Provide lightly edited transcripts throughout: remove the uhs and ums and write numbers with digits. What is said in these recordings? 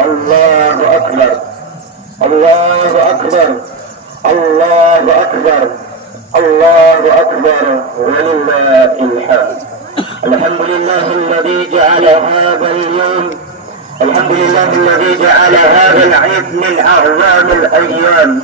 الله أكبر الله أكبر الله أكبر الله أكبر ولله الحمد. الحمد لله الذي جعل هذا اليوم، الحمد لله الذي جعل هذا العيد من أعظم الأيام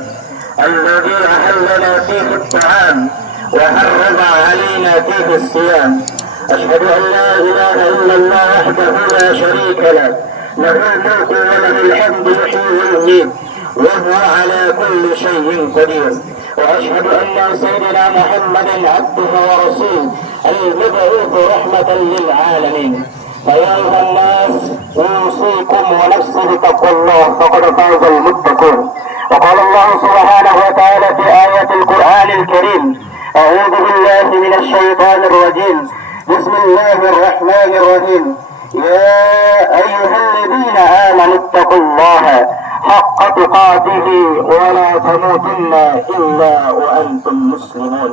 الذي أحلنا فيه الطعام وحرم علينا فيه الصيام. أشهد أن لا إله إلا الله وحده لا شريك له، له الملك وله الحمد يحيي ويميت وهو على كل شيء قدير. وأشهد أن سيدنا محمدا عبده ورسوله المبعوث رحمة للعالمين. فيا أيها الناس أوصيكم ونفسي بتقوى الله فقد فاز المتقون. وقال الله سبحانه وتعالى في آية القرآن الكريم: أعوذ بالله من الشيطان الرجيم، بسم الله الرحمن الرحيم. يا أيها الذين آمنوا اتقوا الله حق تقاته ولا تموتن إلا وأنتم مسلمون.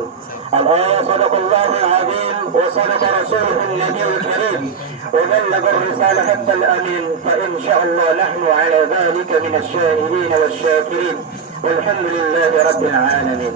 الآية صدق الله العظيم وصدق رسوله النبي الكريم وبلغ الرسالة حتى الأمين، فإن شاء الله نحن على ذلك من الشاهدين والشاكرين والحمد لله رب العالمين.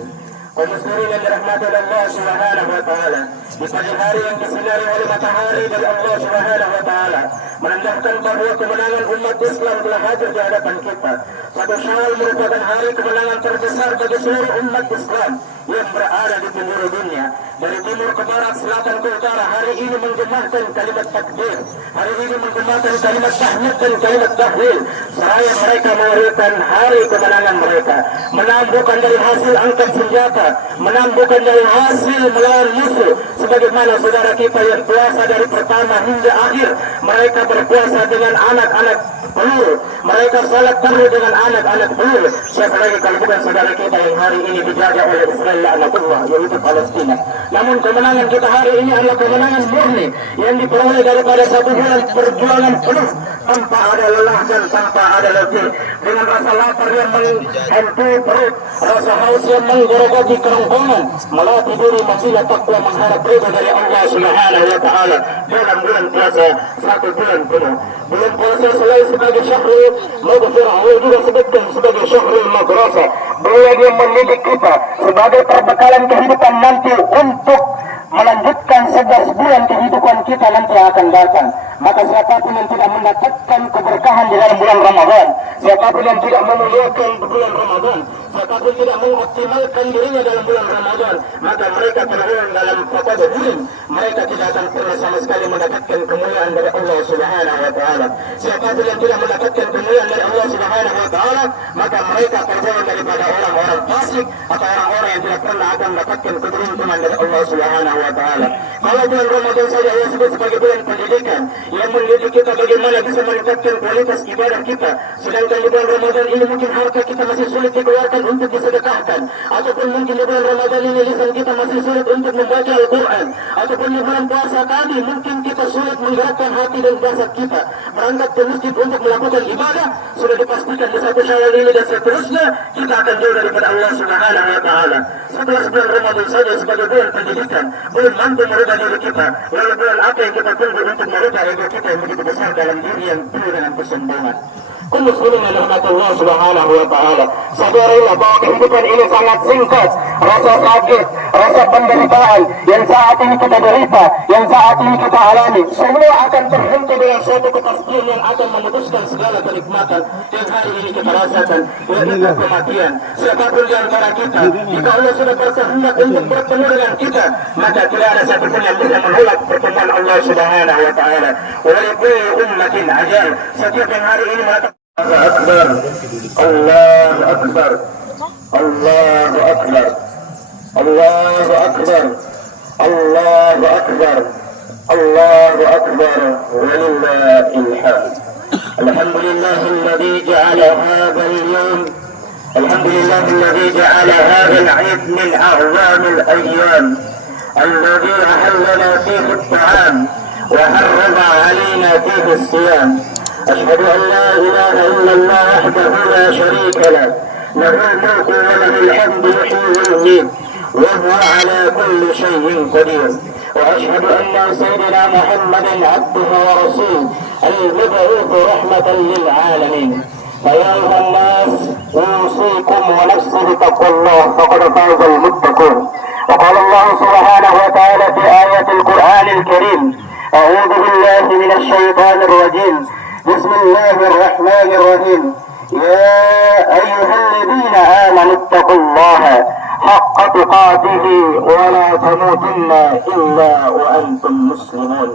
Kaum muslimin yang dirahmati oleh Allah Subhanahu wa taala, di pagi hari yang disinari oleh matahari dari Allah Subhanahu wa taala, menandakan bahwa kemenangan umat Islam telah hadir di hadapan kita. Satu Syawal merupakan hari kemenangan terbesar bagi seluruh umat Islam yang berada di penjuru dunia, dari timur ke barat, selatan ke utara. Hari ini menggemahkan kalimat takbir, hari ini menggemahkan kalimat tahmid dan kalimat tahlil, seraya mereka merayakan hari kemenangan mereka. Menang bukan dari hasil angkat senjata, menang bukan dari hasil melawan musuh, sebagaimana saudara kita yang puasa dari pertama hingga akhir, mereka berpuasa dengan anak-anak peluru, mereka salat penuh dengan anak-anak peluru. Siapa lagi kalau bukan saudara kita yang hari ini dijajah oleh Israel laknatullah, yaitu Palestina. Namun kemenangan kita hari ini adalah kemenangan murni yang diperoleh daripada satu bulan perjuangan penuh, tanpa ada lelah dan tanpa ada letih, dengan rasa lapar yang menghantui perut, rasa haus yang menggerogoti kerongkongan, melatih diri masihnya takwa mengharap ridha dari Allah Subhanahu wa taala dalam bulan puasa satu bulan penuh. Bulan puasa selain sebagai syahrul maghfirah, juga sebutkan sebagai syahrul madrasah. Beliau yang mendidik kita sebagai perbekalan kehidupan nanti untuk melanjutkan 11 bulan kehidupan kita nanti yang akan datang. Maka siapapun yang tidak mendapatkan keberkahan di dalam bulan Ramadan, siapapun yang tidak memuliakan bulan Ramadan, siapapun tidak mengoptimalkan dirinya dalam bulan Ramadan, maka mereka tergolong dalam faqadun. Mereka tidak akan pernah sama sekali mendapatkan kemuliaan dari Allah Subhanahu wa taala. Siapapun yang tidak mendapatkan kemuliaan dari Allah Subhanahu wa taala, maka mereka tergolong daripada orang-orang fasik atau orang-orang yang tidak pernah akan mendapatkan keberuntungan dari Allah Subhanahu wa taala. Kalau bulan Ramadan saja Allah sebut sebagai bulan pendidikan yang mendidik kita bagaimana bisa meningkatkan kualitas ibadah kita, sedangkan di bulan Ramadan ini mungkin harta kita masih sulit dikeluarkan untuk disedekahkan, ataupun mungkin di bulan Ramadan ini lisan kita masih sulit untuk membaca Al-Quran, ataupun di bulan puasa tadi mungkin kita sulit menggerakkan hati dan jasad kita berangkat ke masjid untuk melakukan ibadah. Sudah dipastikan di satu Syawal ini dan seterusnya kita akan jauh daripada Allah Subhanahu wa taala. Setelah bulan Ramadan saja sebagai bulan pendidikan belum mampu merubah diri kita, lalu bulan apa yang kita tunggu untuk merubah ego kita yang begitu besar dalam diri yang penuh dengan kesombongan. Kaum muslimin yang dirahmati Allah Subhanahu wa taala, sadarilah bahwa kehidupan ini sangat singkat. Rasa sakit, rasa penderitaan yang saat ini kita derita, yang saat ini kita alami, semua akan terhenti dengan suatu kepastian yang akan memutuskan segala kenikmatan yang hari ini kita rasakan, yaitu kematian. Siapapun di antara kita, jika Allah sudah berkehendak untuk bertemu dengan kita, maka tidak ada satupun yang bisa menolak pertemuan Allah Subhanahu wa taala. Walaupun ummatin ajal, setiap yang hari ini mengatakan Allahu Akbar, Allahu Akbar, Allahu Akbar, Allahu Akbar, Allahu Akbar, Allahu Akbar, walillahil hamd. Alhamdulillah alladhi ja'ala hadha al-yawm, alhamdulillah alladhi ja'ala hadha al-'id min a'zam al-ayyam alladhi ahallana fihi at-ta'am wa harrama 'alayna fihi as-siyam. أشهد أن لا إله إلا الله وحده لا شريك له، له الملك وله الحمد يحيي ويميت وهو على كل شيء قدير. وأشهد أن سيدنا محمدا عبده ورسوله المبعوث رحمة للعالمين. فيا أيها الناس أوصيكم ونفسي بتقوى الله فقد فاز المتقون. وقال الله سبحانه وتعالى في آية القرآن الكريم: أعوذ بالله من الشيطان الرجيم. بسم الله الرحمن الرحيم. يا أيها الذين آمنوا اتقوا الله حق تقاته ولا تموتن إلا وأنتم مسلمون.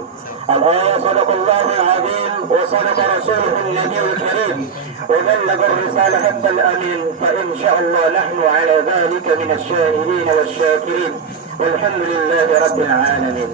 الآية: صدق الله العظيم وصدق رسوله النبي الكريم وبلغ الرسالة حتى الأمين. فإن شاء الله نحن على ذلك من الشاهدين والشاكرين والحمد لله رب العالمين.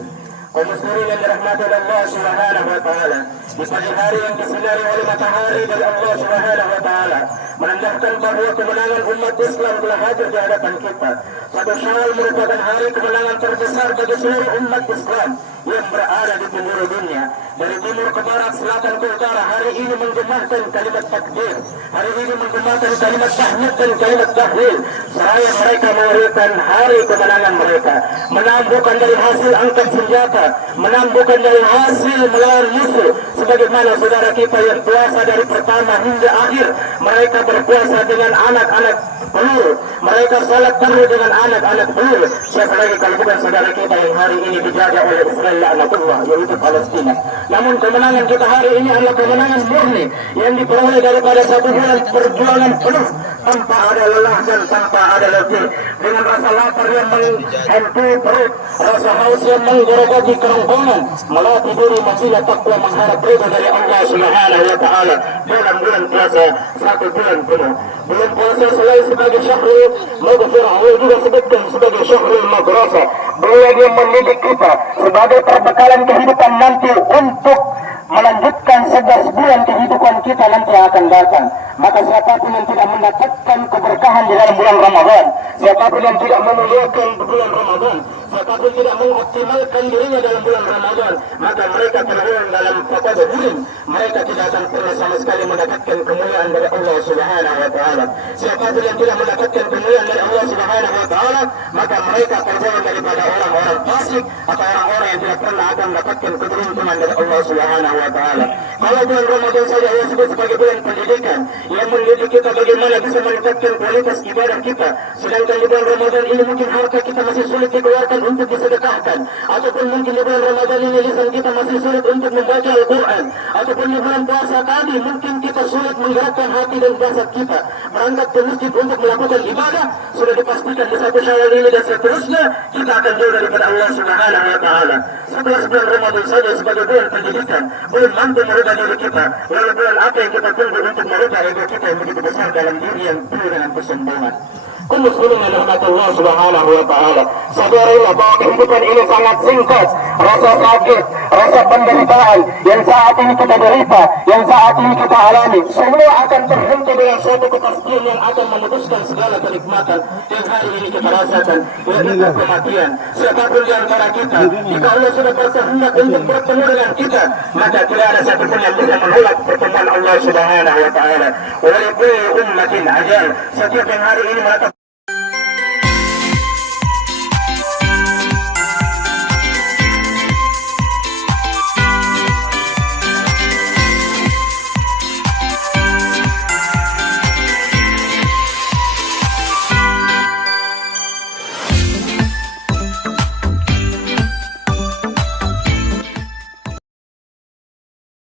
ومسلمين برحمة الله سبحانه وتعالى di pagi hari yang disinari oleh matahari dari Allah Subhanahu wa taala menandakan bahwa kemenangan umat Islam telah hadir di hadapan kita. Satu Syawal merupakan hari kemenangan terbesar bagi seluruh umat Islam yang berada di penjuru dunia. Dari timur ke barat, selatan ke utara, hari ini menggemakan kalimat takbir. Hari ini menggemakan kalimat tahmid dan kalimat tahlil. Seraya mereka mengerikan hari kemenangan mereka. Menang bukan dari hasil angkat senjata, menang bukan dari hasil melawan musuh. Sebagaimana saudara kita yang puasa dari pertama hingga akhir, mereka berpuasa dengan anak-anak peluru, mereka salat tarawih dengan anak-anak peluru. Siapa lagi kalau bukan saudara kita yang hari ini dijaga oleh Israel laknatullah, yaitu Palestina. Namun kemenangan kita hari ini adalah kemenangan murni yang diperoleh daripada satu bulan perjuangan penuh tanpa ada lelah dan tanpa ada letih, dengan rasa lapar yang menghantui perut, rasa haus yang menggerogoti kerongkongan, melatih diri masihnya takwa mengharap ridha dari Allah Subhanahu wa taala dalam bulan puasa satu bulan penuh. Bulan puasa selain sebagai syahrul maghfirah, juga sebutkan sebagai syahrul madrasah. Beliau yang mendidik kita sebagai perbekalan kehidupan nanti untuk melanjutkan 11 bulan kehidupan kita nanti yang akan datang. Maka siapapun yang tidak mendapatkan keberkahan di dalam bulan Ramadan, siapapun yang tidak memuliakan bulan Ramadan, siapapun tidak mengoptimalkan dirinya dalam bulan Ramadan, maka mereka tergolong dalam faqad bulan. Mereka tidak akan pernah sama sekali mendapatkan kemuliaan dari Allah Subhanahu wa taala. Siapapun yang tidak mendapatkan kemuliaan dari Allah Subhanahu wa taala, maka mereka tergolong daripada orang-orang fasik atau orang-orang yang tidak pernah akan mendapatkan keberuntungan dari Allah Subhanahu wa taala. Kalau bulan Ramadan saja Allah sebut sebagai bulan pendidikan yang mendidik kita bagaimana bisa meningkatkan kualitas ibadah kita. Sedangkan di bulan Ramadan ini mungkin harta kita masih sulit dikeluarkan untuk disedekahkan, ataupun mungkin di bulan Ramadan ini lisan kita masih sulit untuk membaca Al-Quran, ataupun di bulan puasa tadi mungkin kita sulit menggerakkan hati dan jasad kita berangkat ke masjid untuk melakukan ibadah. Sudah dipastikan di satu Syawal ini dan seterusnya kita akan jauh daripada Allah Subhanahu wa taala. 11 bulan Ramadan saja sebagai bulan pendidikan belum mampu merubah diri kita. Lalu bulan apa yang kita tunggu untuk merubah ego kita yang begitu besar dalam diri yang penuh dengan kesombongan. Kullu muslimin rahmatullah Subhanahu wa taala. Sadarilah bahwa kehidupan ini sangat singkat. Rasa sakit, rasa penderitaan yang saat ini kita derita, yang saat ini kita alami, semua akan berhenti dengan suatu kepastian yang akan memutuskan segala kenikmatan yang hari ini kita rasakan, yaitu kematian. Siapapun di antara kita, jika Allah sudah berkehendak untuk bertemu dengan kita, maka tidak ada satupun yang bisa menolak pertemuan Allah Subhanahu wa taala. Wa li kulli ummatin ajal. Setiap yang hari ini menetap